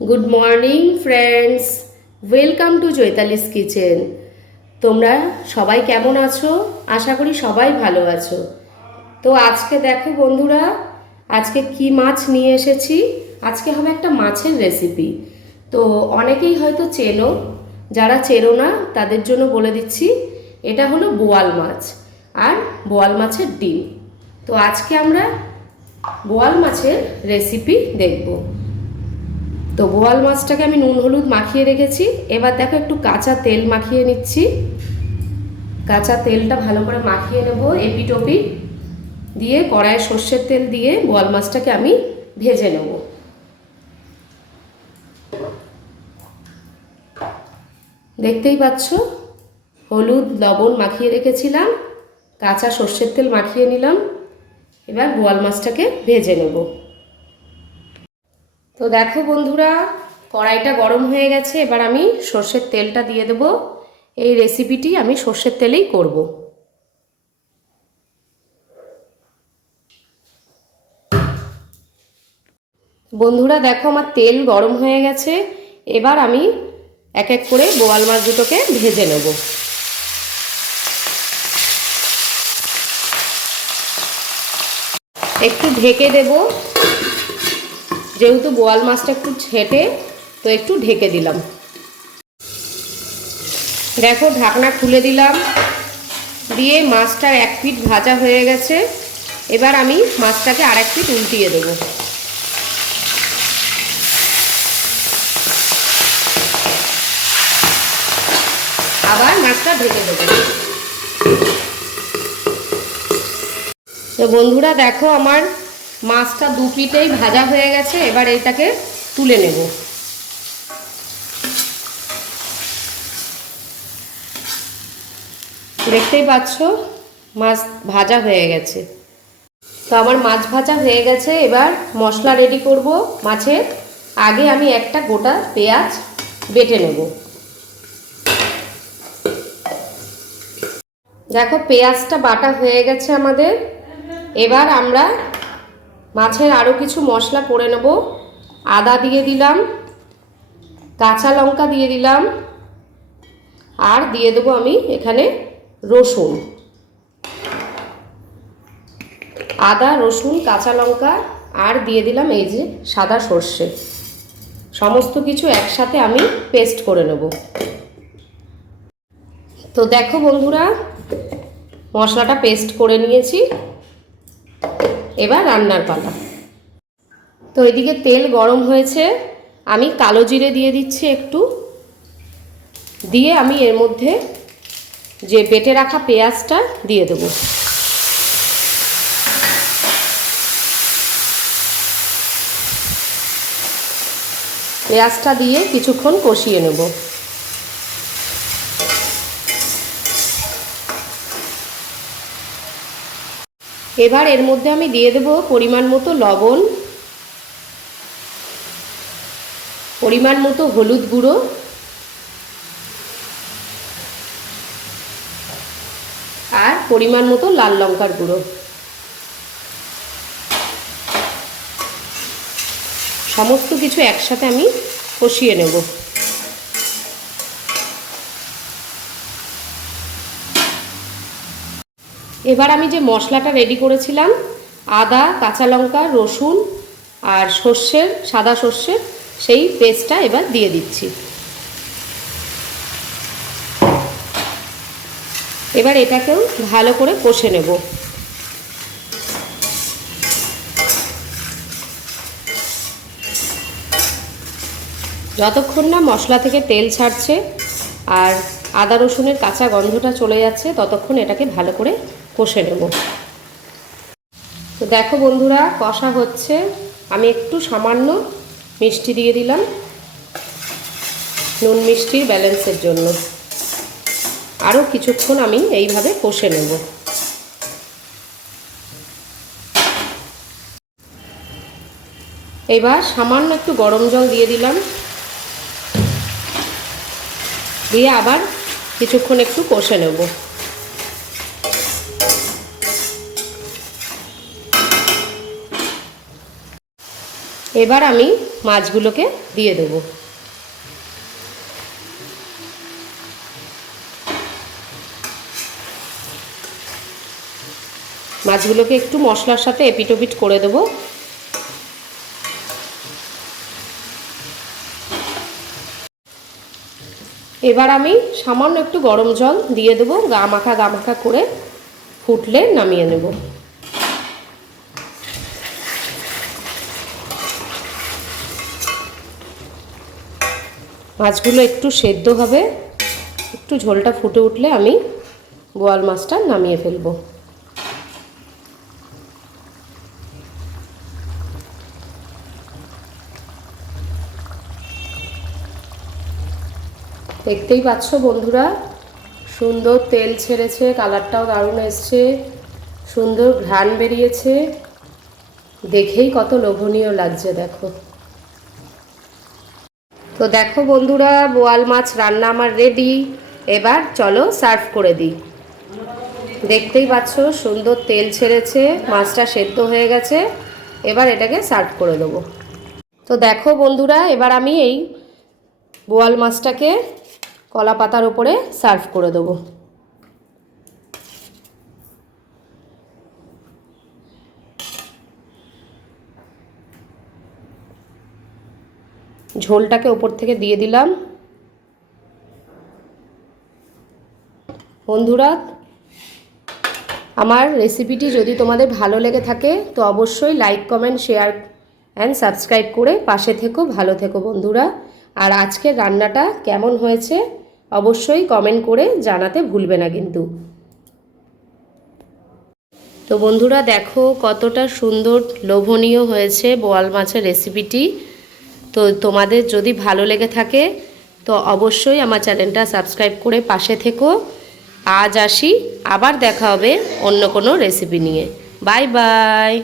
Good morning friends welcome to Chaitali's kitchen তোমরা সবাই কেমন আছো? আশা করি সবাই ভালো আছো। তো আজকে দেখো বন্ধুরা, আজকে কি মাছ নিয়ে এসেছি? আজকে হবে একটা মাছের রেসিপি তো অনেকেই হয়তো চেনো, যারা চেনো না, তাদের জন্য বলে দিচ্ছি, এটা হলো বোয়াল মাছ আর বোয়াল মাছের ডিম। তো আজকে আমরা বোয়াল মাছের রেসিপি দেখব। তো বোয়াল মাছটাকে আমি নুন হলুদ মাখিয়ে রেখেছি। এবার দেখো একটু কাঁচা তেল মাখিয়ে নিচ্ছি। কাঁচা তেলটা ভালো করে মাখিয়ে নেব এপিটপি দিয়ে কড়ায় সর্ষের তেল দিয়ে বোয়াল মাছটাকে আমি ভেজে নেব। দেখতেই পাচ্ছ? হলুদ, লবণ মাখিয়ে রেখেছিলাম, কাঁচা সর্ষের তেল মাখিয়ে নিলাম। এবার বোয়াল মাছটাকে ভেজে নেব। তো দেখো বন্ধুরা, কড়াইটা গরম হয়ে গেছে, এবার আমি সর্ষের তেলটা দিয়ে দেব। এই রেসিপিটি আমি সর্ষের তেলেই করব। বন্ধুরা, দেখো আমার তেল গরম হয়ে গেছে, এবার আমি এক এক করে বোয়াল মাছ দুটোকে ভেজে নেব। একটু ঢেকে দেবো। যেহেতু বোয়াল মাছটা একটু ছেটে, তো একটু ঢেকে দিলাম। দেখো, ঢাকনা খুলে দিলাম। দিয়ে মাছটার এক পিঠ ভাজা হয়ে গেছে। এবার আমি মাছটাকে আর এক পিঠ উল্টিয়ে দেবো। আবার মাছটা ঢেকে দেবো। তো বন্ধুরা, দেখো আমার মাছটা দু পিঠেই ভাজা হয়ে গেছে, এবার এটাকে তুলে নেব। দেখতেই পাচ্ছ, মাছ ভাজা হয়ে গেছে। তো আমার মাছ ভাজা হয়ে গেছে, এবার মশলা রেডি করব মাছের। আগে আমি একটা গোটা পেঁয়াজ বেটে নেব। দেখো, পেঁয়াজটা বাটা হয়ে গেছে আমাদের। এবার আমরা মাছের আরও কিছু মশলা করে নেব। আদা দিয়ে দিলাম, কাঁচা লঙ্কা দিয়ে দিলাম, আর দিয়ে দেবো আমি এখানে রসুন। আদা, রসুন, কাঁচা লঙ্কা, আর দিয়ে দিলাম এই যে সাদা সর্ষে। সমস্ত কিছু একসাথে আমি পেস্ট করে নেব। তো দেখো বন্ধুরা, মশলাটা পেস্ট করে নিয়েছি। এবার রান্নার পালা। তো এদিকে তেল গরম হয়েছে। আমি কালো জিরে দিয়ে দিচ্ছি একটু। দিয়ে আমি এর মধ্যে যে বেটে রাখা পেঁয়াজটা দিয়ে দেব। পেঁয়াজটা দিয়ে কিছুক্ষণ কষিয়ে নেব। এবার এর মধ্যে আমি দিয়ে দেব পরিমাণ মতো লবণ, পরিমাণ মতো হলুদ গুঁড়ো, আর পরিমাণ মতো লাল লঙ্কার গুঁড়ো। সমস্ত কিছু একসাথে আমি কষিয়ে নেব। এবার আমি যে মশলাটা রেডি করেছিলাম, আদা, কাঁচা লঙ্কা, রসুন আর সর্ষের, সাদা সর্ষের, সেই পেস্টটা এবার দিয়ে দিচ্ছি। এবার এটাকেও ভালো করে কষে নেব। যতক্ষণ না মশলা থেকে তেল ছাড়ছে আর আদা রসুনের কাঁচা গন্ধটা চলে যাচ্ছে, ততক্ষণ এটাকে ভালো করে কষে নেব। তো দেখো বন্ধুরা, কষা হচ্ছে। আমি একটু সামান্য মিষ্টি দিয়ে দিলাম নুন মিষ্টির ব্যালেন্সের জন্য। আরও কিছুক্ষণ আমি এইভাবে কষে নেব। এবার সামান্য একটু গরম জল দিয়ে দিলাম। দিয়ে আবার কিছুক্ষণ একটু কষে নেব। এবার আমি মাছগুলোকে দিয়ে দেবো। মাছগুলোকে একটু মশলার সাথে এপিটোপিট করে দেবো। এবার আমি সামান্য একটু গরম জল দিয়ে দেবো। গা মাখা গা মাখা করে ফুটলে নামিয়ে নেব। মাছগুলো একটু সেদ্ধ হবে। একটু ঝোলটা ফুটে উঠলে আমি বোয়াল মাছটা নামিয়ে ফেলব। দেখতেই পাচ্ছ বন্ধুরা, সুন্দর তেল ছেড়েছে, কালারটাও দারুণ এসছে, সুন্দর ঘ্রাণ বেরিয়েছে। দেখেই কত লোভনীয় লাগছে, দেখো। তো দেখো বন্ধুরা, বোয়াল মাছ রান্না আমার রেডি এবার চলো সার্ভ করে দিই। দেখতেই পাচ্ছ, সুন্দর তেল ছেড়েছে, মাছটা সেদ্ধ হয়ে গেছে। এবার এটাকে সার্ভ করে দেবো। তো দেখো বন্ধুরা, এবার আমি এই বোয়াল মাছটাকে কলা পাতার ওপরে সার্ভ করে দেবো। ঝোলটাকে ওপর থেকে দিয়ে দিলাম। বন্ধুরা, আমার রেসিপিটি যদি তোমাদের ভালো লেগে থাকে, তো অবশ্যই like comment share and subscribe করে পাশে থেকো, ভালো থেকো বন্ধুরা। আর আজকের রান্নাটা কেমন হয়েছে, অবশ্যই কমেন্ট করে জানাতে ভুলবে না কিন্তু। তো বন্ধুরা, দেখো কতটা সুন্দর লোভনীয় হয়েছে বোয়াল মাছের রেসিপিটি। তো তোমাদের যদি ভালো লেগে থাকে, তো অবশ্যই আমার চ্যানেলটা সাবস্ক্রাইব করে পাশে থেকো। আজ আসি, আবার দেখা হবে অন্য কোনো রেসিপি নিয়ে। Bye bye.